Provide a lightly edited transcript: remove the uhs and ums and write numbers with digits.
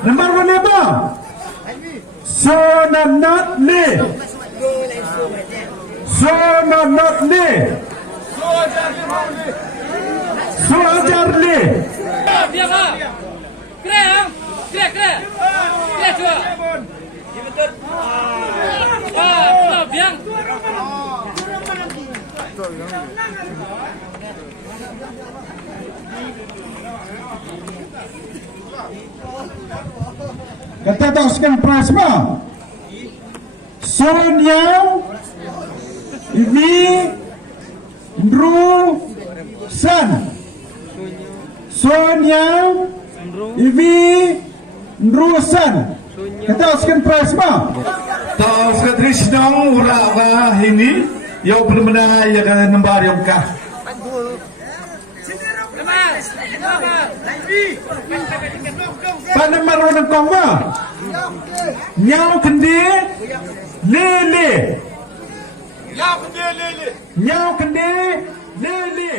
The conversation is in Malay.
Nomor 5 Sonanat Lee. Sonanat Lee. Sohajar Lee. Dia apa? Keren, keren, keren, keren juga. Betul. Wah, biang. Kata takskan prasma Sonia Ivi Ndru San Sonia Ivi Ndru San Kata takskan prasma takskan Trishnong Urawa ini Yang benar-benar yang nambar yang kah Panamar orang kongwa Nyau kendi Lele Nyau kendi Lele